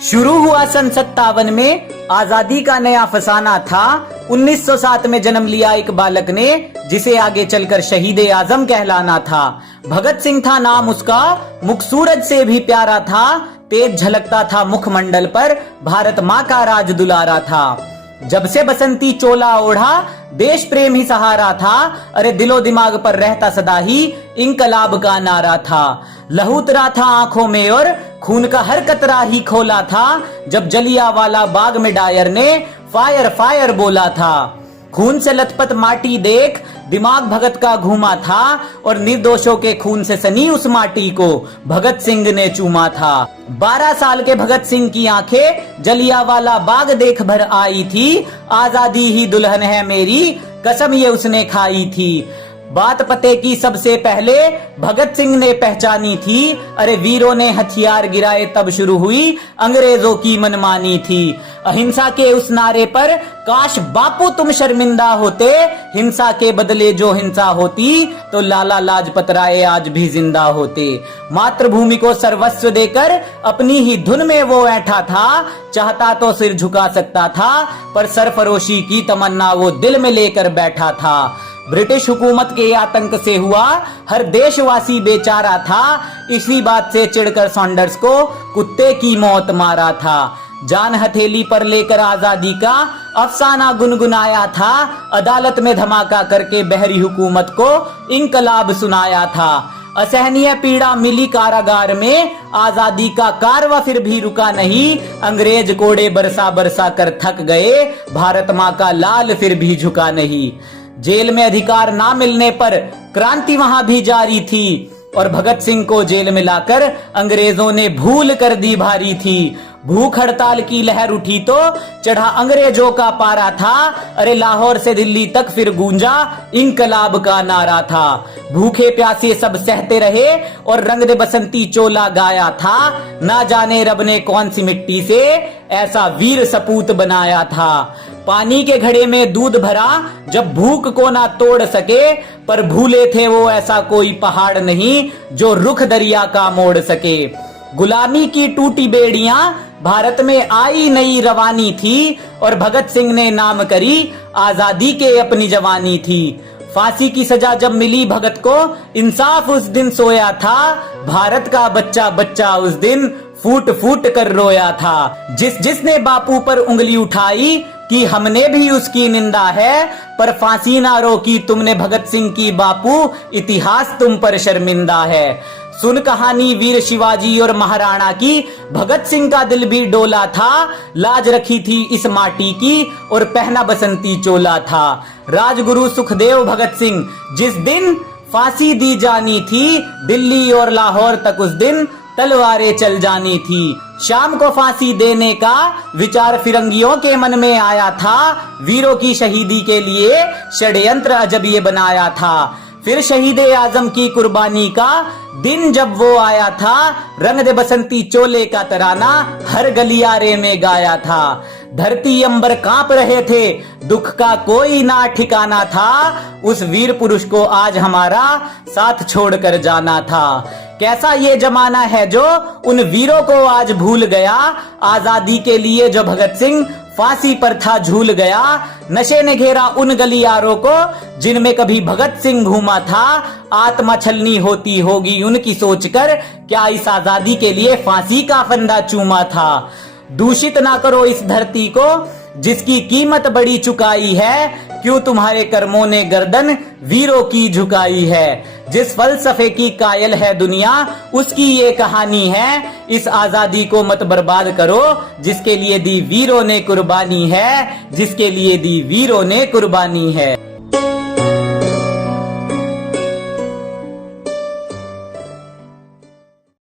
शुरू हुआ सन 57 में आजादी का नया फसाना था। 1907 में जन्म लिया एक बालक ने, जिसे आगे चलकर शहीद ए आजम कहलाना था। भगत सिंह था नाम उसका, मुख सूरज से भी प्यारा था। तेज झलकता था मुखमंडल पर, भारत माँ का राज दुलारा था। जब से बसंती चोला ओढ़ा, देश प्रेम ही सहारा था। अरे दिलो दिमाग पर रहता सदा ही इंकलाब का नारा था। लहू उतरा था आंखों में और खून का हर कतरा ही खोला था। जब जलियांवाला बाग में डायर ने फायर फायर बोला था। खून से लथपथ माटी देख दिमाग भगत का घूमा था, और निर्दोषों के खून से सनी उस माटी को भगत सिंह ने चूमा था। 12 साल के भगत सिंह की आंखें जलियांवाला बाग देख भर आई थी। आजादी ही दुल्हन है मेरी, कसम ये उसने खाई थी। बात पते की सबसे पहले भगत सिंह ने पहचानी थी। अरे वीरों ने हथियार गिराए तब शुरू हुई अंग्रेजों की मनमानी थी। अहिंसा के उस नारे पर काश बापू तुम शर्मिंदा होते। हिंसा के बदले जो हिंसा होती तो लाला लाजपत राय आज भी जिंदा होते। मातृभूमि को सर्वस्व देकर अपनी ही धुन में वो ऐठा था। चाहता तो सिर झुका सकता था, पर सरफरोशी की तमन्ना वो दिल में लेकर बैठा था। ब्रिटिश हुकूमत के आतंक से हुआ हर देशवासी बेचारा था। इसी बात से चिढ़कर सॉन्डर्स को कुत्ते की मौत मारा था। जान हथेली पर लेकर आजादी का अफसाना गुनगुनाया था। अदालत में धमाका करके बहरी हुकूमत को इंकलाब सुनाया था। असहनीय पीड़ा मिली कारागार में, आजादी का कारवा फिर भी रुका नहीं। अंग्रेज कोड़े बरसा बरसा कर थक गए, भारत माँ का लाल फिर भी झुका नहीं। जेल में अधिकार ना मिलने पर क्रांति वहां भी जारी थी, और भगत सिंह को जेल में लाकर अंग्रेजों ने भूल कर दी भारी थी। भूख हड़ताल की लहर उठी तो चढ़ा अंग्रेजों का पारा था। अरे लाहौर से दिल्ली तक फिर गूंजा इंकलाब का नारा था। भूखे प्यासे सब सहते रहे और रंग दे बसंती चोला गाया था। ना जाने रब ने कौन सी मिट्टी से ऐसा वीर सपूत बनाया था। पानी के घड़े में दूध भरा जब भूख को ना तोड़ सके, पर भूले थे वो ऐसा कोई पहाड़ नहीं जो रुख दरिया का मोड़ सके। गुलामी की टूटी बेड़ियां भारत में आई नई रवानी थी, और भगत सिंह ने नाम करी आजादी के अपनी जवानी थी। फांसी की सजा जब मिली भगत को, इंसाफ उस दिन सोया था। भारत का बच्चा बच्चा उस दिन फूट फूट कर रोया था। जिसने बापू पर उंगली उठाई कि हमने भी उसकी निंदा है, पर फांसी ना रोकी तुमने भगत सिंह की बापू, इतिहास तुम पर शर्मिंदा है। सुन कहानी वीर शिवाजी और महाराणा की, भगत सिंह का दिल भी डोला था। लाज रखी थी इस माटी की और पहना बसंती चोला था। राजगुरु सुखदेव भगत सिंह जिस दिन फांसी दी जानी थी, दिल्ली और लाहौर तक उस दिन तलवारें चल जानी थी। शाम को फांसी देने का विचार फिरंगियों के मन में आया था। वीरों की शहीदी के लिए षड्यंत्र अजब ये बनाया था। फिर शहीद ए आजम की कुर्बानी का दिन जब वो आया था, रंग दे बसंती चोले का तराना हर गलियारे में गाया था। धरती अंबर कांप रहे थे, दुख का कोई ना ठिकाना था। उस वीर पुरुष को आज हमारा साथ छोड़कर जाना था। कैसा ये जमाना है जो उन वीरों को आज भूल गया। आजादी के लिए जो भगत सिंह फांसी पर था झूल गया। नशे ने घेरा उन गलियारों को जिनमें कभी भगत सिंह घूमा था। आत्मा छलनी होती होगी उनकी सोचकर, क्या इस आजादी के लिए फांसी का फंदा चूमा था। दूषित ना करो इस धरती को जिसकी कीमत बड़ी चुकाई है। क्यों तुम्हारे कर्मों ने गर्दन वीरों की झुकाई है। जिस फलसफे की कायल है दुनिया, उसकी ये कहानी है। इस आजादी को मत बर्बाद करो जिसके लिए दी वीरों ने कुर्बानी है, जिसके लिए दी वीरों ने कुर्बानी है।